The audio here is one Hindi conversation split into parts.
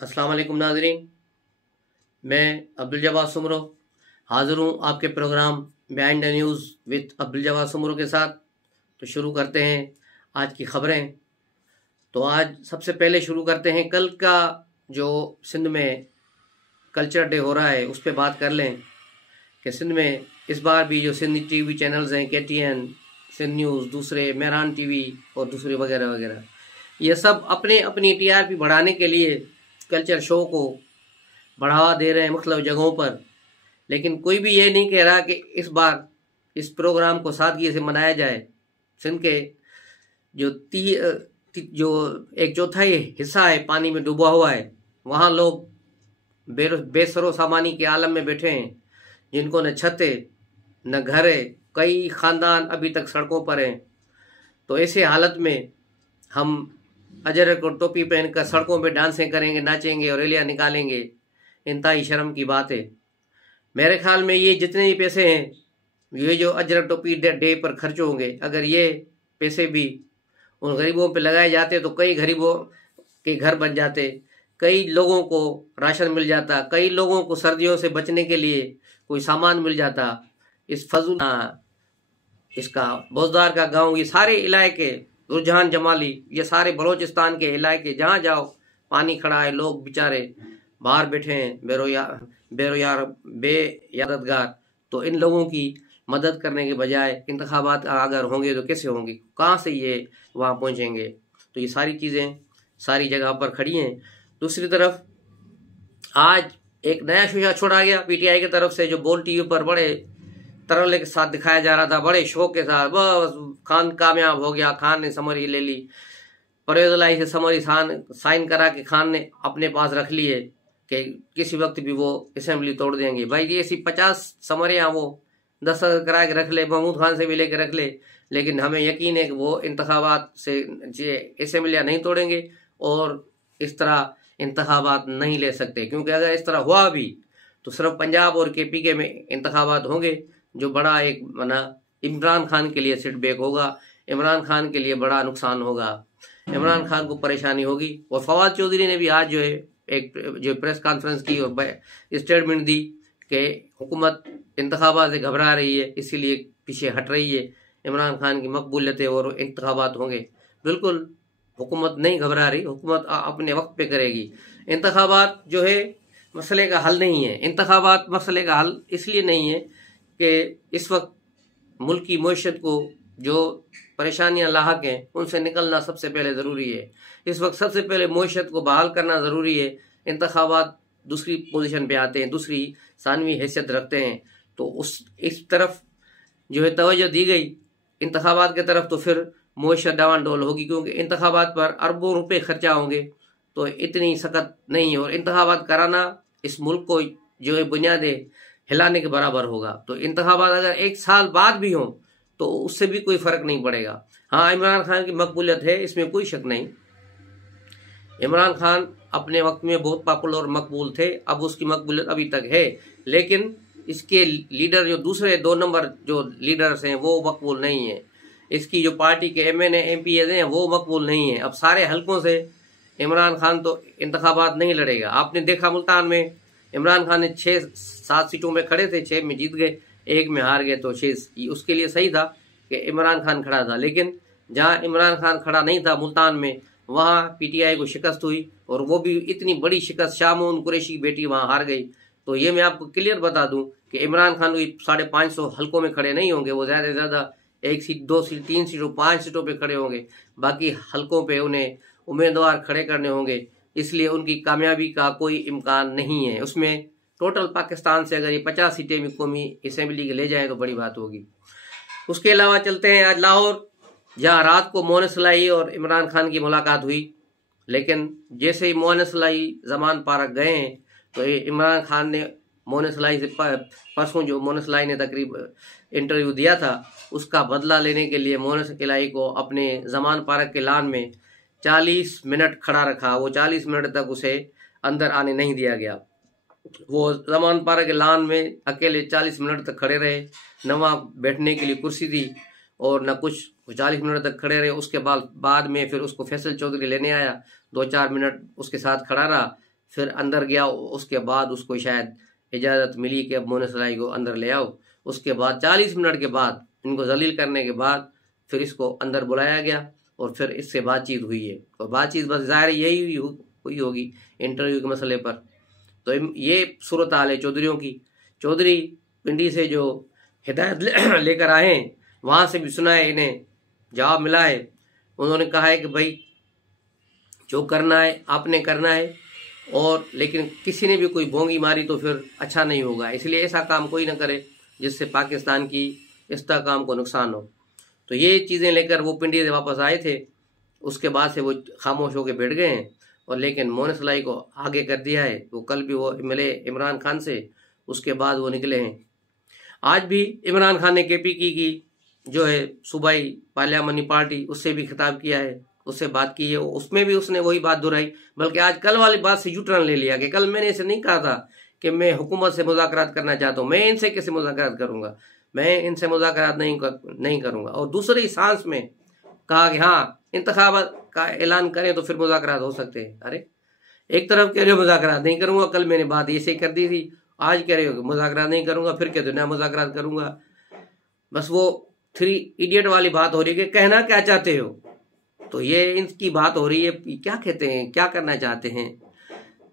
अस्सलाम वालेकुम नाजरीन। मैं अब्दुल जवाद सुमरो हाज़िर हूँ आपके programme behind the news with Abdul Jawad Soomro के साथ। तो शुरू करते हैं आज की खबरें। तो आज सबसे पहले शुरू करते हैं कल का जो सिंध में कल्चर डे हो रहा है उस पर बात कर लें कि सिंध में इस बार भी जो सिंध टीवी चैनल्स हैं KTN, सिंध न्यूज़, दूसरे मेहरान टीवी और दूसरे वगैरह वगैरह, ये सब अपने अपनी TRP बढ़ाने के लिए कल्चर शो को बढ़ावा दे रहे हैं मुख्तलिफ जगहों पर। लेकिन कोई भी ये नहीं कह रहा कि इस बार इस प्रोग्राम को सादगी से मनाया जाए। सिंध के जो जो एक चौथाई हिस्सा है पानी में डूबा हुआ है, वहाँ लोग बेसरो सामानी के आलम में बैठे हैं, जिनको न छत है न घर है। कई ख़ानदान अभी तक सड़कों पर हैं। तो ऐसे हालत में हम अजरक और टोपी पहनकर सड़कों पे डांसें करेंगे, नाचेंगे और रैलियाँ निकालेंगे, इंतहाई शर्म की बात है। मेरे ख्याल में ये जितने भी पैसे हैं, ये जो अजरक टोपी डे पर खर्च होंगे, अगर ये पैसे भी उन गरीबों पे लगाए जाते तो कई गरीबों के घर बन जाते, कई लोगों को राशन मिल जाता, कई लोगों को सर्दियों से बचने के लिए कोई सामान मिल जाता। इस फजूल इसका बोजदार का गांव, ये सारे इलाके, रुझान जमाली, ये सारे बलोचिस्तान के इलाके, जहाँ जाओ पानी खड़ा है, लोग बेचारे बाहर बैठे हैं बेयादतगार। तो इन लोगों की मदद करने के बजाय इंतखाबात अगर होंगे तो कैसे होंगे, कहाँ से ये वहाँ पहुँचेंगे। तो ये सारी चीज़ें सारी जगह पर खड़ी हैं। दूसरी तरफ आज एक नया शोशा छोड़ा गया PTI की तरफ से, जो बोल TV पर बड़े तरले के साथ दिखाया जा रहा था, बड़े शौक के साथ। बस खान कामयाब हो गया, खान ने समरी ले ली, परवेज़ से समरी साइन करा के खान ने अपने पास रख ली है कि किसी वक्त भी वो असेंबली तोड़ देंगे। भाई ये ऐसी 50 समरियाँ वो दस्तखत करा के रख ले, महमूद खान से भी लेके रख ले, लेकिन हमें यकीन है कि वो इंतखाबात से असेंबलियाँ नहीं तोड़ेंगे और इस तरह इंतखाबात नहीं ले सकते। क्योंकि अगर इस तरह हुआ भी तो सिर्फ पंजाब और KPK में इंतखाबात होंगे, जो बड़ा एक मना इमरान खान के लिए सेटबैक होगा, इमरान खान के लिए बड़ा नुकसान होगा, इमरान खान को परेशानी होगी। और फवाद चौधरी ने भी आज जो है एक जो प्रेस कॉन्फ्रेंस की और स्टेटमेंट दी कि हुकूमत इंतखाबात से घबरा रही है, इसीलिए पीछे हट रही है, इमरान खान की मकबूलियत है और इंतखाबात होंगे। बिल्कुल हुकूमत नहीं घबरा रही, हुकूमत अपने वक्त पे करेगी। इंतखाबात जो है मसले का हल नहीं है। इंतखाबात मसले का हल इसलिए नहीं है कि इस वक्त मुल्क की मईशत को जो परेशानियां लाहक हैं उनसे निकलना सबसे पहले ज़रूरी है। इस वक्त सबसे पहले मईशत को बहाल करना ज़रूरी है। इंतखाबात दूसरी पोजीशन पे आते हैं, दूसरी सानवी हैसियत रखते हैं। तो इस तरफ जो है तवज्जो दी गई इंतखाबात की तरफ, तो फिर मईशत डावाडोल होगी, क्योंकि इंतखाबात पर अरबों रुपए खर्चा होंगे। तो इतनी सख्त नहीं है, और इंतखाबात कराना इस मुल्क को जो है बुनियादें हिलाने के बराबर होगा। तो इंतखाबात अगर 1 साल बाद भी हो तो उससे भी कोई फर्क नहीं पड़ेगा। हाँ, इमरान खान की मकबूलियत है, इसमें कोई शक नहीं। इमरान खान अपने वक्त में बहुत पॉपुलर और मकबूल थे, अब उसकी मकबूलियत अभी तक है, लेकिन इसके लीडर जो दूसरे 2 नंबर जो लीडर्स हैं वो मकबूल नहीं है। इसकी जो पार्टी के MNA MPs हैं वो मकबूल नहीं है। अब सारे हलकों से इमरान खान तो इंतखाबात नहीं लड़ेगा। आपने देखा मुल्तान में इमरान खान ने 6-7 सीटों में खड़े थे, 6 में जीत गए, 1 में हार गए, तो 6 उसके लिए सही था कि इमरान खान खड़ा था। लेकिन जहां इमरान खान खड़ा नहीं था मुल्तान में, वहां PTI को शिकस्त हुई, और वो भी इतनी बड़ी शिकस्त, शामून कुरैशी की बेटी वहां हार गई। तो ये मैं आपको क्लियर बता दूं कि इमरान खान कोई 550 हलकों में खड़े नहीं होंगे, वो ज्यादा से ज्यादा 1 सीट, 2 सीट, 3 सीटों, 5 सीटों पे खड़े होंगे। बाकी हलकों पे उन्हें उम्मीदवार खड़े करने होंगे, इसलिए उनकी कामयाबी का कोई इम्कान नहीं है। उसमें टोटल पाकिस्तान से अगर ये 50 सीटें भी कौमी असेंबली के ले जाए तो बड़ी बात होगी। उसके अलावा चलते हैं आज लाहौर, जहाँ रात को मोहन सलाई और इमरान खान की मुलाकात हुई। लेकिन जैसे ही मोहन सलाई जमान पार्क गए हैं तो इमरान खान ने मोहन सलाई से परसों जो मोहन सलाई ने तकरीब इंटरव्यू दिया था उसका बदला लेने के लिए मोहन सलाई को अपने जमान पार्क के लान में 40 मिनट खड़ा रखा। वो 40 मिनट तक उसे अंदर आने नहीं दिया गया। वो जमान पार्क के लान में अकेले 40 मिनट तक खड़े रहे, न वहाँ बैठने के लिए कुर्सी थी और न कुछ। 40 मिनट तक खड़े रहे। उसके बाद में फिर उसको फैसल चौधरी लेने आया, 2-4 मिनट उसके साथ खड़ा रहा, फिर अंदर गया, उसके बाद उसको शायद इजाज़त मिली कि अब मोहन सलाई को अंदर ले आओ। उसके बाद 40 मिनट के बाद इनको जलील करने के बाद फिर इसको अंदर बुलाया गया और फिर इससे बातचीत हुई है। और बातचीत बस ज़ाहिर यही हुई होगी इंटरव्यू के मसले पर। तो ये सूरत हाल है चौधरीयों की। चौधरी पिंडी से जो हिदायत लेकर आए हैं वहाँ से भी सुना है, इन्हें जवाब मिला है। उन्होंने कहा है कि भाई जो करना है आपने करना है, और लेकिन किसी ने भी कोई बोंगी मारी तो फिर अच्छा नहीं होगा, इसलिए ऐसा काम कोई ना करे जिससे पाकिस्तान की इस्तेहकाम को नुकसान हो। तो ये चीज़ें लेकर वो पिंडी से वापस आए थे। उसके बाद से वो खामोश होकर बैठ गए हैं, और लेकिन मोहन सलाई को आगे कर दिया है। वो कल भी वो मिले इमरान खान से, उसके बाद वो निकले हैं। आज भी इमरान खान ने KPK की जो है सूबाई पार्लियामानी पार्टी, उससे भी खिताब किया है, उससे बात की है। उसमें भी उसने वही बात दोहराई, बल्कि आज कल वाली बात से यूटर्न ले लिया कि कल मैंने इसे नहीं कहा था कि मैं हुकूमत से मुज़ाकरात करना चाहता हूँ, मैं इनसे कैसे मुज़ाकरात करूँगा, मैं इनसे मुज़ाकरात नहीं करूँगा। और दूसरी सांस में कहा कि हाँ इंतखाबात का ऐलान करें तो फिर मुज़ाकरात हो सकते हैं। अरे एक तरफ कह रहे हो मुज़ाकरात नहीं करूँगा, कल मैंने बात ऐसे कर दी थी, आज कह रहे हो कि मुज़ाकरात नहीं करूँगा, फिर कहते हो ना मुज़ाकरात करूँगा। बस वो 3 इडियट वाली बात हो रही है कि कहना क्या चाहते हो। तो ये इनकी बात हो रही है, क्या कहते हैं, क्या करना चाहते हैं।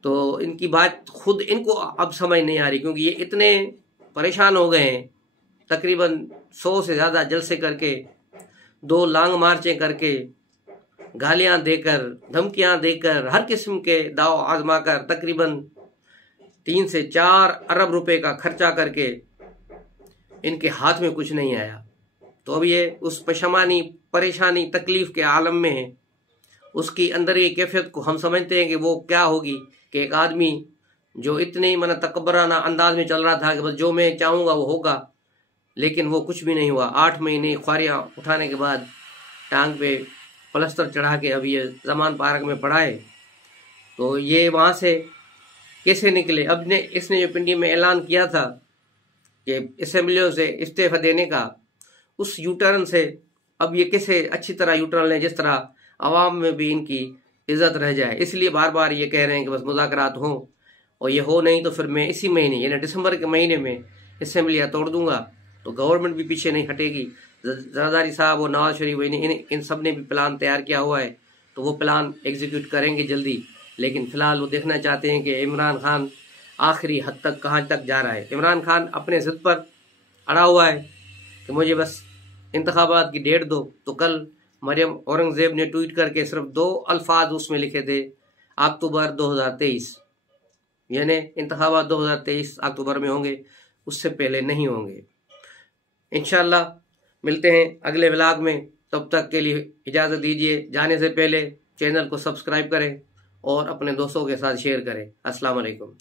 तो इनकी बात खुद इनको अब समझ नहीं आ रही, क्योंकि ये इतने परेशान हो गए हैं। तकरीबन 100 से ज़्यादा जलसे करके, 2 लॉन्ग मार्चें करके, गालियां देकर, धमकियां देकर, हर किस्म के दाव आजमा कर तकरीबन 3 से 4 अरब रुपए का खर्चा करके इनके हाथ में कुछ नहीं आया। तो अब ये उस पशमानी, परेशानी, तकलीफ के आलम में है। उसकी अंदर ये कैफियत को हम समझते हैं कि वो क्या होगी कि एक आदमी जो इतने तकब्बराना अंदाज में चल रहा था कि बस जो मैं चाहूँगा वो होगा, लेकिन वो कुछ भी नहीं हुआ। 8 महीने ख्वारियाँ उठाने के बाद टांग पे प्लस्तर चढ़ा के अब ये जमान पार्क में पड़ा है। तो ये वहाँ से कैसे निकले। अब इसने जो पिंडी में ऐलान किया था कि असेंबलियों से इस्तीफा देने का, उस यूटर्न से अब ये कैसे अच्छी तरह यूटर्न लें जिस तरह आवाम में भी इनकी इज्जत रह जाए। इसलिए बार बार ये कह रहे हैं कि बस मुज़ाकरात हों, और ये हो नहीं तो फिर मैं इसी महीने यानी दिसंबर के महीने में असेंबलियाँ तोड़ दूंगा। तो गवर्नमेंट भी पीछे नहीं हटेगी। जरदारी साहब और नवाज शरीफ इन सब ने भी प्लान तैयार किया हुआ है, तो वो प्लान एग्जीक्यूट करेंगे जल्दी। लेकिन फिलहाल वो देखना चाहते हैं कि इमरान खान आखिरी हद तक कहाँ तक जा रहा है। इमरान खान अपने ज़िद पर अड़ा हुआ है कि मुझे बस इंतखाबात की डेट दो। तो कल मरियम औरंगज़ेब ने ट्वीट करके सिर्फ 2 अल्फाज उसमें लिखे थे, अक्टूबर 2023, यानी इंतखाबात 2023 अक्टूबर में होंगे, उससे पहले नहीं होंगे। इंशाल्लाह मिलते हैं अगले व्लॉग में, तब तक के लिए इजाज़त दीजिए। जाने से पहले चैनल को सब्सक्राइब करें और अपने दोस्तों के साथ शेयर करें। अस्सलाम वालेकुम।